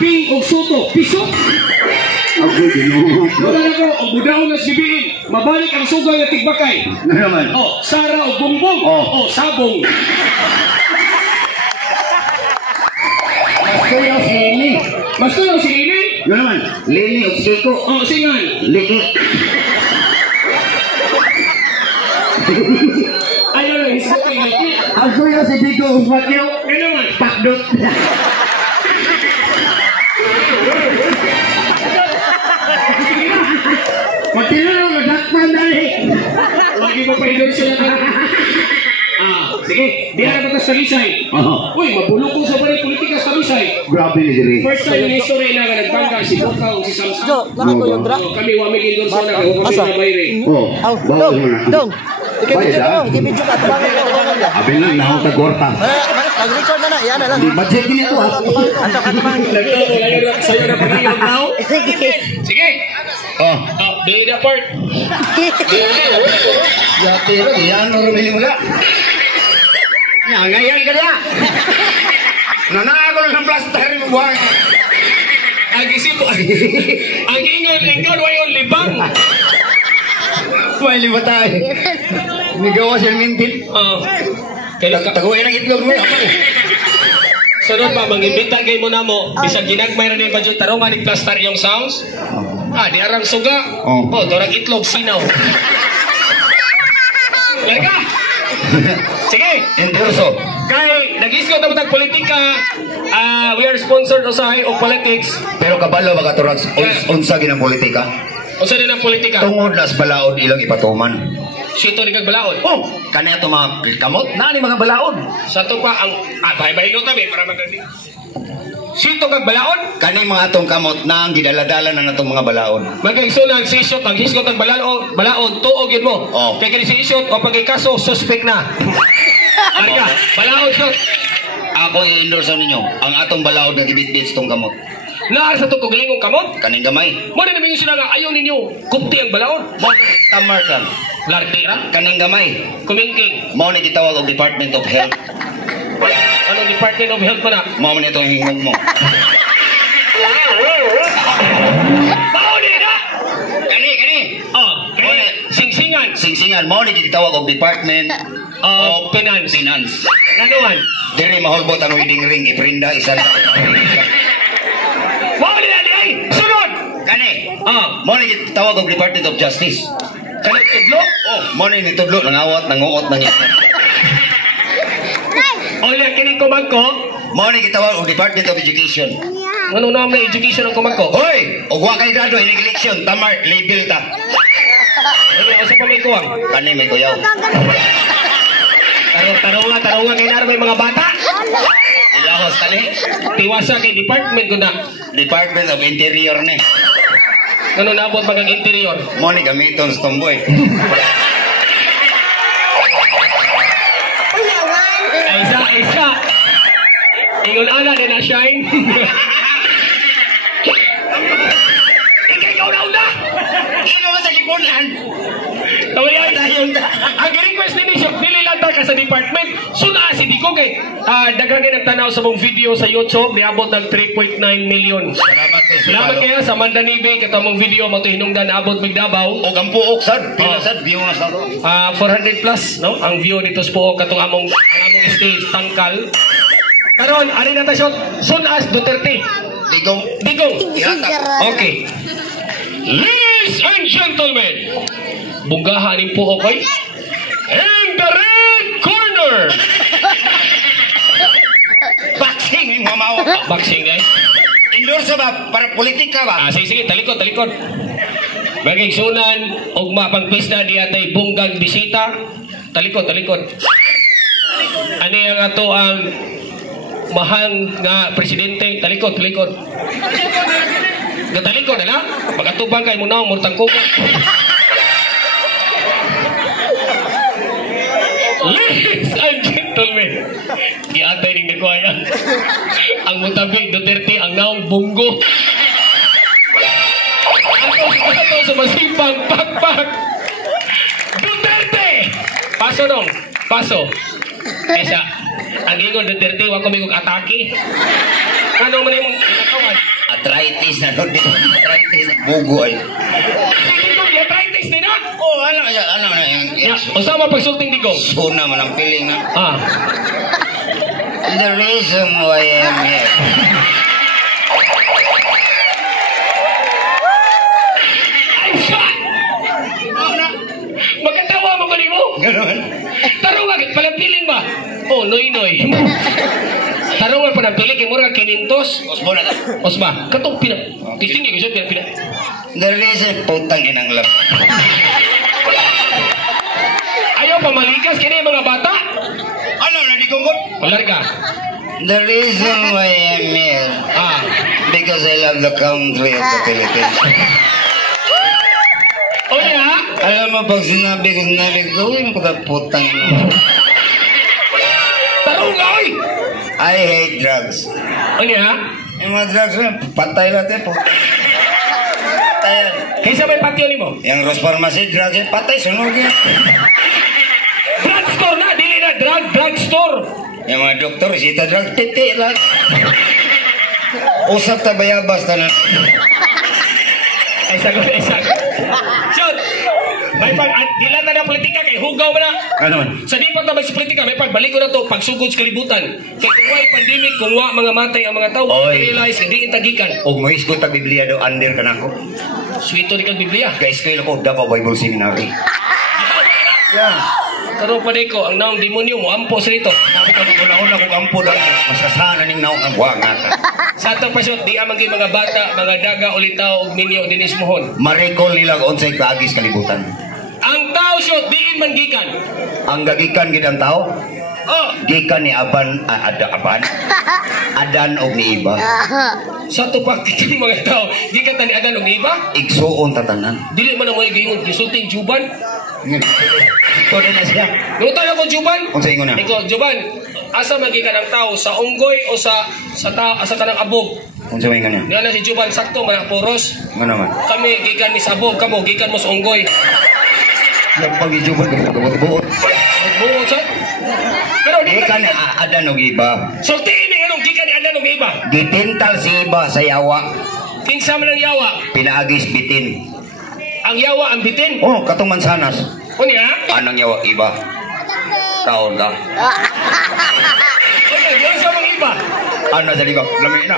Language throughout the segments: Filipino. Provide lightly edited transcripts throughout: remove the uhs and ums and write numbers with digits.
ping og suto, piso. Ako ginuho. Wala na ko, ang budaw na sibiin. Mabalik ang sugay at tigbakay. Naman. Oh, Sara o Bongbong. Oh. Oh, Sabong. Gusto yung si Lili. Basta lang si Lili. Naman. Lili o Siko. Oh, singan. Liki. Ayaw lang, isip ko yung laki. Ako yung si Digo Uswakyo. Ano man? Pakdot. Matinong nadakpan dali. Lagi mo pa idol sila na. Sige, diyan na ba sa Lisay? Uy, mabulok ko sa balik politika sa Lisay. Grabe ni Diri. First time in history na nagbangga si Bukao, si Samson. Jo, laka ko yung dra. Kami wamig idol sa na, huwag Asa? na bayre. Oh, Dong, dong. Ikibidyo ka mo, ikibidyo ka. Tabangin ka, tabangin ka. Abi lang na ako tagorta. Mag-record na na, yan na lang. Di budget din ito ha. Antok ka, tabangin. Nagtato, layo na sa'yo na pag-iinom tao. Sige. Oh. Di na part. Yate ro, yan ro bili mo la. Ngayon ka na. Nanako ng plaster mo buwan. Ang isip ko, ang ingat ng God, wayon libang. May liba tayo. Nigawa siya mintin. Kailan ka? Taguin ang itlog mo. Sunod pa, mag-imbita kayo mo na mo. Bisag ginagmay na yung budget tarungan ni plaster yung sounds. Di arang suga. Dorang itlog, sinaw. Lega! Sige! Endorso. Kay, nag-isco na matag politika. We are sponsored usahay o politics. Pero kabalo baka turag unsa ginang politika. Usa din ang politika. Tungod nas balaod ilang ipatuman. Sito ni kag balaod. Oh, kaniya to mga kamot na ni mga balaod. Sa to pa ang bahay-bahay no tabi para magandi. Sito kag balaod. Kani mga atong kamot na ang gidaladala na natong mga balaod. Magkaigsunan si Isyot, ang hisgot ang balaod, tuog yun mo. Oh. Kaya kani si Isyot, o pagkikaso, suspect na. Arga, balaod Isyot. Ako i-endorse ninyo ang atong balaod nga gibitbit tong kamot. Naar sa itong kugingong kamot. Kaning gamay. Muna namin yung sila nga, ayaw ninyo, kupti ang balaod. Tamar kan. Lartira, Kaning gamay. kumingking. Mao ni gitawag og Department of Health. Anong Department of Health mo na? Mao man itong hingog mo. Bauli na! Kani. Kaya singsingan. Singsingan mao ni gitawag og Department of Finance. Finance. Nanuan. Diri mahulbot ang wedding ring iprinda isa. Bauli na di ay! Sunod! Kani. Mao ni gitawag og Department of Justice. Kanang tudlo? Oh, mao ni nitudlo nangawat nanguot na niya. Ola, kining kumangko. Mao ni gitawag og Department of Education. Ano na may education ang kumangko? Hoy, og wa kay grado in election, tamar label ta. Ano sa pa may kuwang? Kani may kuyaw. Tarungan kay nar may mga bata. Ilahos kani. Tiwasa kay department ko na. Department of Interior ni. Ano naabot magang interior? Mao ni gamiton sa tomboy. Isa. Ingon ana din na shine. Ikaw na. Ano sa lipunan? Tawayan tayo. Ang request ni Bishop, dili lang ka sa department. Suna si Dico kay daghang nagtanaw sa mong video sa YouTube, niabot ng 3.9 million. Salamat kaya sa Mandanibe kato mong video mo to hinungdan naabot mig Davao. Og ang puok sad, pila sad view na sa to. 400 plus no ang view dito sa Puok katong among stage tangkal. Karon ari na ta shot Sunas Duterte. Digong. Okay. Ladies and gentlemen, bunggahan ng Puok koy. In the red corner. Boxing mamawa. Boxing guys. Endorso ba para politika ba? Sige, talikod. Bagay sunan, ugma pang pista di atay bunggang bisita. Talikod. Ano yung ato ang mahal nga presidente? Talikod. Gatalikod na lang. Pagkatubang kay muna, murtang ko. Ladies and gentlemen, giatay ning nagwaya. Ang mutabig Duterte ang naong bunggo. Ako sa masipang pakpak. Duterte! Paso dong. Kaysa, ang ingon Duterte, wag ko may atake. Ano man yung katawan? arthritis na doon. Arthritis na. Bugo ay. Digong, arthritis din na. Oh, ano na yung... Usama pagsulting digong. Suna man ang piling na. Ah. The reason why I'm here. Ay, shot! Magkatawa mo galing mo. Ganun. Tarungan, palampiling ba? Oh, noy-noy. Tarungan pa ng pili, kay Mura, kinintos. Osbo na ta. Osma, katong tising niya, gusto pina. The reason putang inang lab. Ayaw pa malikas, kaya yung mga bata. Ano na di kong Palarga. The reason why I'm here. Ah. Because I love the country of the Philippines. O niya? Alam mo, pag sinabi ko, uy, putang ina. Tarungan, oy! I hate drugs. O niya? Yung mga drugs na, patay natin po. Patayan. Kaysa may patio ni mo? Yung Rose Pharmacy, drugs yan, patay, sunog yan. Drugstore na, dili na drugstore. Yung mga doktor, sita drugs, titi lang. Usap ta bayabas ta na. Ay, sagot. Shoot! May pag, dilata na politika kay hugaw mo na. Ano man? Sa di pa tabay sa politika, may pag, balik ko na to, pagsugod sa kalibutan. Kay kung wa'y pandemic, kung wa mga matay ang mga tao, Oy. realize, hindi intagikan. Og mo isko ta Biblia do under ka nako. Sweeto ni kang Biblia. Guys, kayo ko Davao Bible Seminary. Yeah. Pero pa ko, ang naong demonyo mo, ampo sa nito. Nakita ko una-una kung ampo daw. Mas kasana ning naong ang buwanga ka. Sa ito pa shoot, di amang kay mga bata, mga daga, ulitaw, ug minyo, dinis mohon. Marikol nilang unsay kaagis kalibutan. Ang tao shoot, diin man gikan. Ang gagikan gid ang tao, Oh, gikan ni Aban, Adan og ni Iba. sa ito pa kitang mga tao, gikan tani adan og iba. Igsuon tatanan. Dili man ang mga giingon, gisulting juban. Todo na siya. Luto na ko juban. Unsay ingon na? Ikaw, juban, asa magikan ang tao, sa unggoy o sa kanang abog? Unsay ingon na? Nga na si juban, sakto, mga poros. Ano man? Kami, gikan ni sa abog, kamo, gikan mo sa unggoy. Yung pag-ijuban gabot-buot. Buo sa? Pero di Gikan ni Adan og Iba. sultiin ni anong gikan ni adan og iba. Gitintal si Iba sa yawa. Kinsa man ang yawa? Pinaagis bitin. Ang yawa ang bitin. Oh, katong mansanas. Unya? Anang yawa Iba. Taon na. Okay, yun sa mga iba. Ano sa liba? Lami na.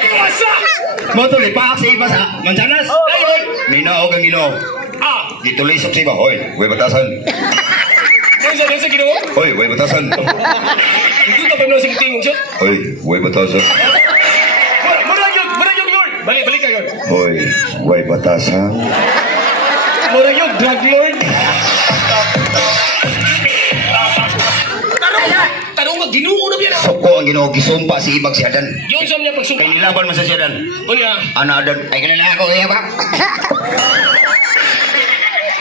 Iwasa! Motor, ipaak sa Iba sa mansanas. Ayun! Minaog ang ginoo. Ah! Gitulisok si Iba. Hoy, way batasan. Ayun sa ginawa? Hoy, way batasan. Hindi ka pa sa kitingong siya. Hoy, way batasan. Mura yun, Lord! Balik ka yun. Hoy, way batasan. Mura yun, drug lord. Tarong ka, ginuo na biyan. Soko ang ginoo, gisumpa si Ibag si Adan. Yun sa niya pagsumpa. Kay nilaban man sa si Adan. Unya? Ano Adan? Ay, kanila ako kaya ba?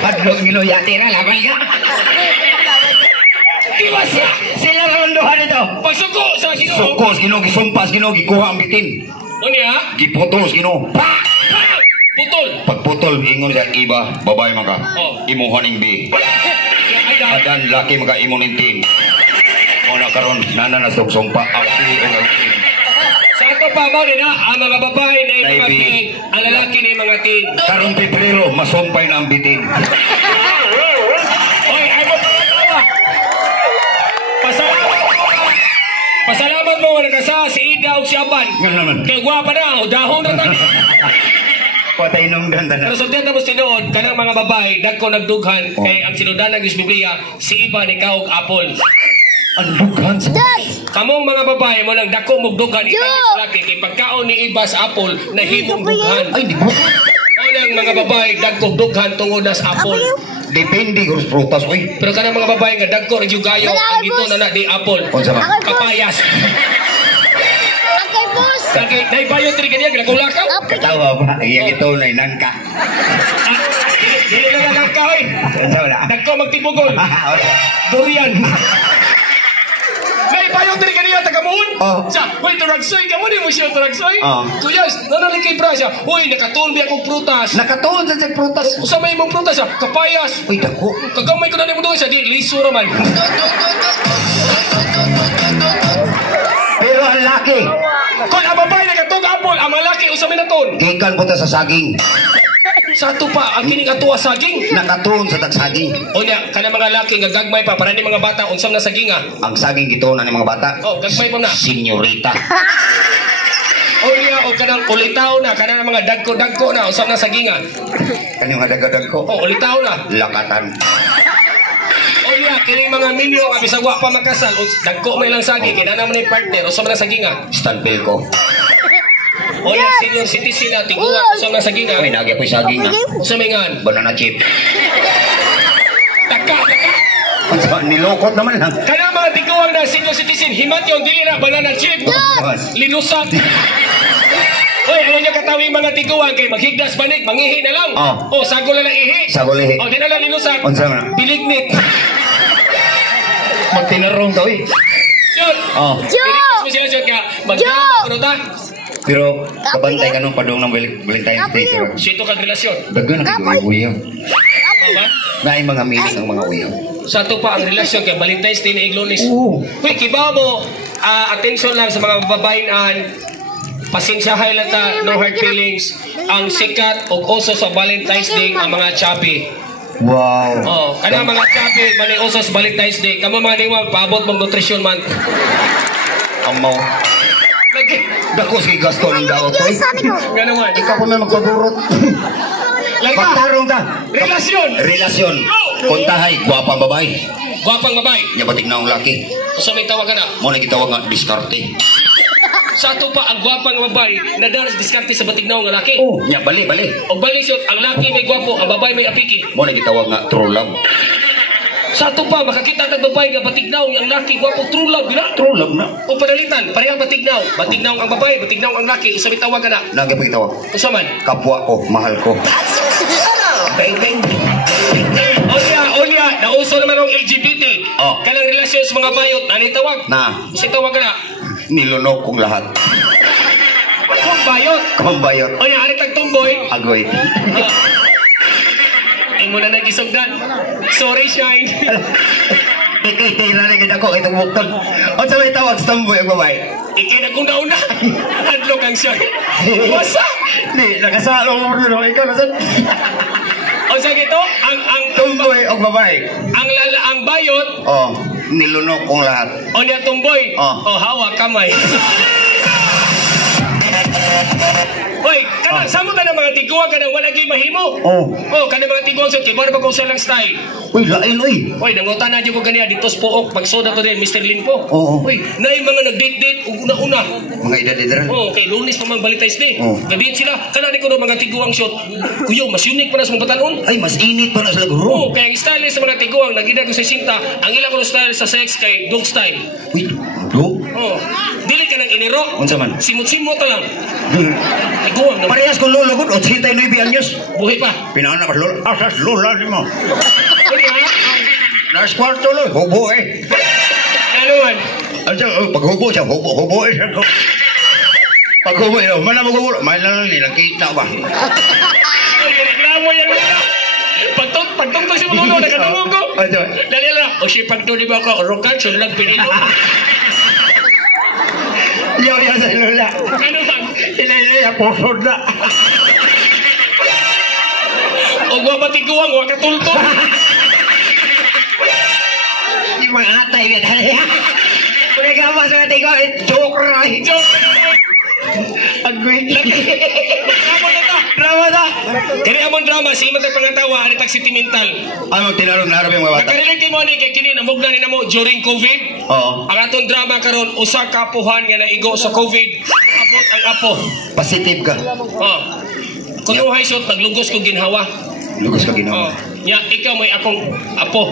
Padlog niluyati na, laban ka. Iwasa! Sila rondohan ito. Pagsuko sa ginoo. Soko, ginoo, gisumpa, ginoo, gikuha ang bitin. Unya? Giputol, ginoo. Pa! Ah! Putol! Pagputol, ingon siya, Iba, babae maka. Oh. Imuhan ng B. Ay, dahil. Adan, laki maka imunin tin. Muna karon nana na sugsumpa. Aksi o nagsin. Sa ato pa, mo na ang mga babae na yung mga Naibi. ting, ang lalaki na yung mga ting. Karon Pebrero, masumpay na ang bitin. Hoy, ay mo pangatawa. Pasalamat mo na kasa si Ida o si Aban. Nga naman. Kaya guwapa na, o dahon na tayo. Patay nung dandanan. Pero sa tiyan tapos tinood, kanang mga babae, dagko nagdughan, Oh. kay ang sinudan ng Diyos Biblia, si Iba ni Kaog Apple. Ang dughan sa... Kamong mga babae mo nang dako mugdughan, ikaw laki, kay pagkaon ni Iba sa Apple, nahimong dughan. Ay, di ba? O nang mga babae, dagko dughan tungod na sa Apple. Depende kung prutas. Uy, Pero kanang mga babae nga dagko rin yung gayo, ang ito na di Apple. Unsa man? Kapayas. Okay, boss. Kaya naibayo tiri kaniya, ginagulakaw. katawa ba? Iyang ito na inangka. Dili na lang ka, oy. Unsa wala? Dagko magtibugol. Durian. Naibayo tiri kaniya, tagamuhon. Oh. Siya, hoy, turagsoy ka mo, di mo siya turagsoy. Oh. Kuya, nanalik kay bra siya. Hoy, nakatulbi akong prutas. Nakatuon sa prutas. Usama imong prutas siya, kapayas. Uy, dako. Kagamay ko na mo doon siya, di, liso raman. Pero ang Kung ang babae nagatog apol, ang malaki usa minaton. Gikan po ta sa saging. Sa ato pa ang kining atuwa saging. Nakatuon sa tagsaging. Unya kana mga laki nga gagmay pa para ni mga bata unsam na saginga. Ang saging gituonan ng mga bata. Oh, gagmay pa na. Senyorita. Unya o kanang ulitaw na kana mga dagko-dagko na unsam na saginga. Kanyang hadagadag ko. Oh, ulitaw na. Lakatan. Unya kining mga minyo nga bisag wa pa makasal, dagko may lang saging kay naman ni partner unsam na saginga. Stanpil ko. Unya senior citizen na tiguwa unsam na saginga. Ay, nagi ako'y saging na. Unsam man. Banana chip. Taka. Nilokot naman lang. Kana mga tiguang na senior citizen himat yung dili na banana chip. Linusat. Oy, ano nyo katawi mga tiguang kay maghigdas banig, mangihi na lang. Oh, sagol na lang ihi. Sagol ihi. Oh, di na lang linusat. Unsa man? Bilignit. Magtinarong daw eh. Yun. Oh. Mo sila jud ka. Magdano ta? Pero kabantay ka nung padung ng Valentine's Day. Sito kag relasyon. Dagan na kayo uyaw. Ba? Naay mga meaning ang mga uyaw. Sa ato pa ang relasyon kay Valentine's Day ni Iglonis. Oo. Uy, kiba mo, attention lang sa mga babaean. Pasensyahay lang ta, no hard feelings. Ang sikat o uso sa Valentine's Day ang mga chappy. Wow. Oh, kana mga chappy, mani uso sa Valentine's Day. Kamo mga diwag, paabot mong nutrition month. Amaw. Lagi. Dako si gasto ng daot eh. Ganun man. Ikaw po na magpagurot. Lagi. Magtarong ta. Relasyon. Relasyon. Puntahay, guwapang babae. Gwapang babae. Nya batik na ang laki. Usa may tawag ka na. Mo na gitawag nga diskarte. Sa ato pa ang gwapang babae na daras diskarte sa batignaw nga laki. Oh, nya bali. Og balisyon, ang laki may gwapo, ang babae may apiki. Mo na gitawag nga true love. Sa ato pa makakita ng babae nga batignaw, ang laki gwapo, true love dira. True love na. O panalitan, parehang batignaw. Batignaw ang babae, batignaw ang laki. Usa may tawag ka na. Nagi pa gitawag. Usa man. Kapwa ko, mahal ko. Bang bang. Onya, nauso naman ang LGBT. Oh. Kanang relasyon sa mga bayot, nanay tawag. Na, Usa tawag ka na. nilunok kong lahat. Kung bayot. Kumbayot. Onya, ari tag tumboy. Agoy. Ay mo na nagisugdan. Sorry, Shine. Ikay, tira na kita ko, itong bukton. O sa may tawag sa tamboy ang babae. Ikay na kung nauna. Hadlo kang Shine. Wasa. Di, nakasalo mo rin. Ikaw na saan? O sa gito, ang Tumboy ang babae. ang bayot, Oh, nilunok kong lahat. o niya tumboy, Oh. o hawak kamay. Oy, kanang samot na mga tiguan kanang wala gyud mahimo. Oh. Oh, kanang mga tiguan sa kibar ba kung lang style. Uy, lain, uy. Oy, nangutan na jud ko kaniya dito sa Puok, magsoda to din Mr. Limpo. Oo. Oy, naay mga nag-date ug una-una. Mga edad-edaran. Oh, kay Lunes pa mang Valentine's Day. Oh. Gabiin sila, kana di ko no mga tiguang shot. Kuyo, mas unique pa na sa mga batanon. Ay, mas init pa na sila Oh, guro. kaya ang style sa mga tiguang nagida ko sa sinta, ang ilang ko style sa sex kay dog style. Uy, do? Oh, dili ka nang iniro. Unsa man? Simot-simot ta lang. Tiguang na Parehas kong lolo ko, 89 anyos. buhi pa. Pinana ka lolo. Asas lolo mo. Ano ha? Last kwarto lo, hubo eh. Ano man? Pag hubo siya, hubo eh siya. Pag hubo eh, mana mo hubo, may lang nakita ba? Ay, reklamo yan nila. Pagtungtong si Mamuno, nakatungog ko. Dali lang. O siya pagto di ba ako, rokan, sulag pinilo. Yaw sa lola. Ano man? Ilay posod na. O gwa batiguang, gwa katultong. Di mga atay niya dali. Kung ikaw sa ating ko, joke rin. Joke. Agwin. Drama na ta. Drama na. Kaya amon drama, si Iman tayo pangatawa, ani tag sentimental. Ano tinarong na harap yung mga bata? Nakarinig kay mo ni kay kini namugna ni namo during COVID. Oo. Ang atong drama karon usa ka apuhan nga naigo sa COVID. Abot ang apo. Positive ka. Oh. Kung yung high shot naglugos ko ginhawa. Lugos ka Oh. ginawa. Nya ikaw may akong apo.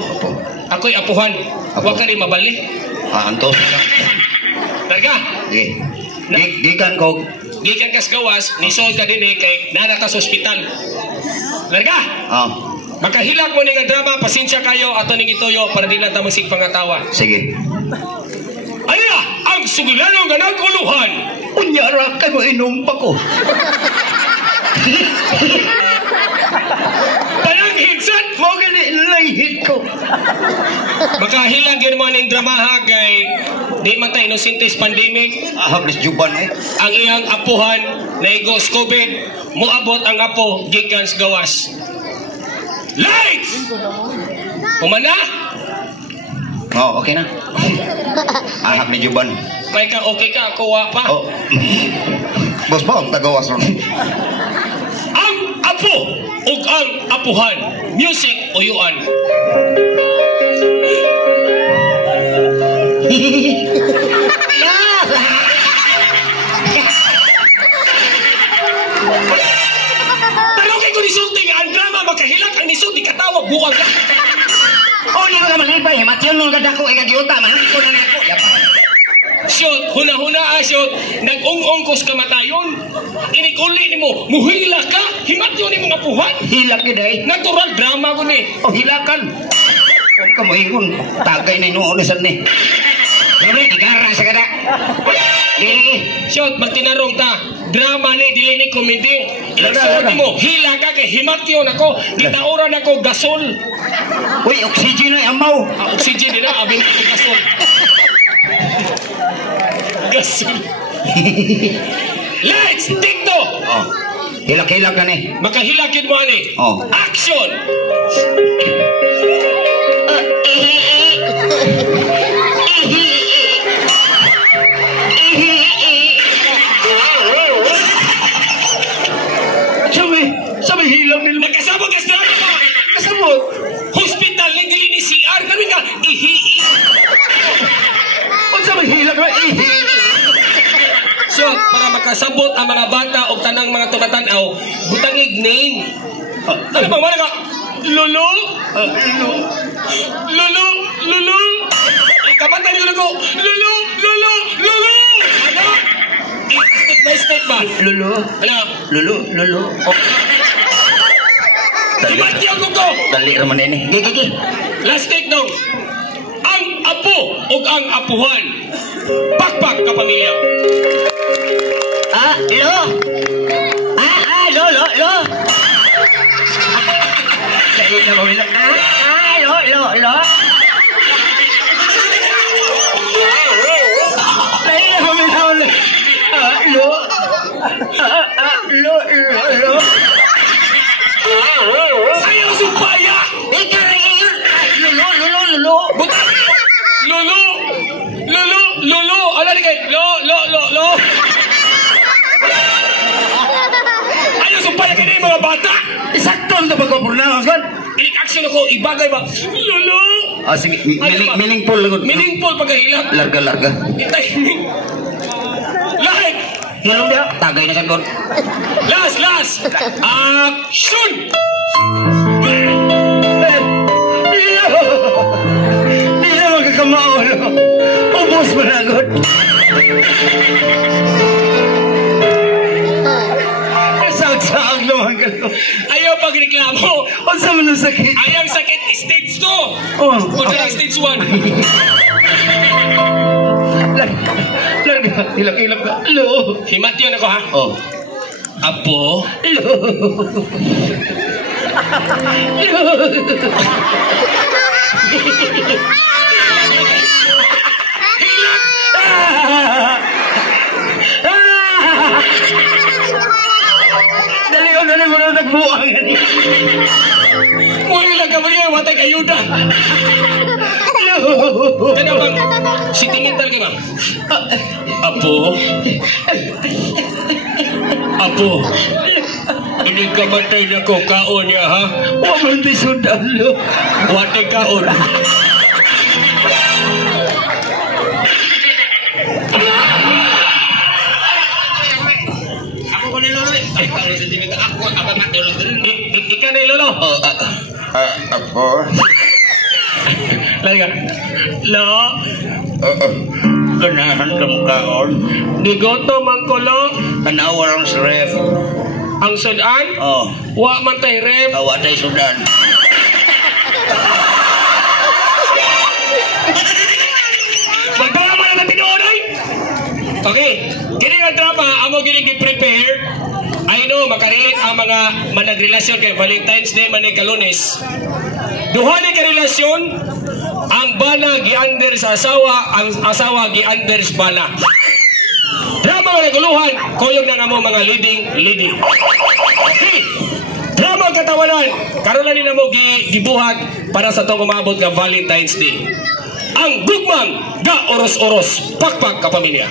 Ako'y apuhan. Apo. Wa ka rin mabali. Antos. Daga. Sige. Gikan ko. Gikan kas gawas, nisol ka din kay nana ka sa ospital. Larga. Ah, Makahilak mo ni nga drama, pasensya kayo ato ning itoyo para di lang ta masig pangatawa. sige. Ano na ang sugilanong nga naguluhan? Unyara kay mo inumpa ko. Pananghin sad. Mo gani lang hit ko. Makahilagin mo ning dramaha kay di man tayo inosentes pandemic. Hablis juban eh. Ang iyang apuhan naigos COVID, moabot ang apo gikan sa gawas. Lights! Pumana? Oh, okay na. Ahab ni juban. May ka okay ka, ako wa pa. Oh. Bos ba ang tagawas ron? Ang apo ug ang apuhan, music uyuan. Tanong ko nisulti nga ang drama makahilak ang nisulti katawa buwag ka. Oh, di ba ka malipay? Matyon nung ganda ko ikagiuta, man. Ko na nako. Shoot, huna-huna shoot, nag-ung-ungkos kamatayon. Inikuli ni mo, muhila ka, himat yun ni mga apuhan. Hilak yun eh. Natural drama ko ni. Oh, hilakan. Huwag ka moingon. Tagay na inuon ni San ni. Dili, igara sa kada. Dili. Shoot, magtinarong ta, drama ni, dili ni komedi. Ilisuot ni mo, hila ka kay himat yun ako, gitaoran ako gasol. Uy, oxygen na amaw. Oxygen din na, abin ko gasol. Gasol. Let's tikto. Oh. Hilak-hilak na ni. Makahilakid mo ani. Oh. Action. Sabi hilak nila. Nagkasabot ka sa drama mo. Kasabot. Hospital ni dili ni CR kami ka ihi. Ang sabi hilak na So, para makasabot ang mga bata o tanang mga tumatanaw, butangig name. Ano ba, wala ka? Lolo? Lolo? Lolo? Ay, kamata niyo ko. Lolo? Lolo? Lolo? Ano? Step by step ba? Lolo. Ano? Lolo. Oh. Himati ako ko! Dali raman ini. Gigi. Last take daw. Ang apo o ang apuhan. Pakpak kapamilya. Lo. Dali na mo bilang. Lo. Dali na mo bilang. Lo. Ayaw supaya! Lo. Butang! Lolo! Ano ni kayo? Lo! Ayaw supaya kayo na yung mga bata! Sakto ang pagkapronounce kan? Ilik action ako, ibagay ba? Lolo! Ah, sige. Meaningful lang. Meaningful pagkahilak. Larga. Itay. Lahat! Hilong dia. Tagay na kan kon. Last! Action! Di na magkakamao. Ubus mo na agad. Saag naman ka. Ayaw pagreklamo. O sa mga sakit. Ayaw sakit stage 2. Oh. O stage 1. Hilak ka. Lo. Himat yun ako ha. Oh. Apo. Lo. Dali mo na nagbuang yan. Muli lang ka mga matay kayuda. Ano bang sentimental ka ba? Apo. Ini ka matay na ko kaon niya ha? Waman di sundan lo. Wate kaon. Ika na Lolo. Apo. Lagi ka. Lo. Ganahan ka kaon. Gigoto man ko lo. Kanawar ang ref. Ang sudan. Oh. Wa man tay rep. Awa tayo sudan. Magdrama na natin oray. Okay. Kini nga drama amo gining gi-prepare ay ano, makarelate ang mga managrelasyon kay Valentine's Day man ka Lunes. Duha ni karelasyon, ang bana giander sa asawa, ang asawa giander sa bana. Drama nga naguluhan, kuyog na nga mo mga leading lady. Okay. Drama katawanan, karon na nila mo gibuhat para sa itong umabot nga Valentine's Day. Ang gugmang ga oros-oros, pakpak kapamilya.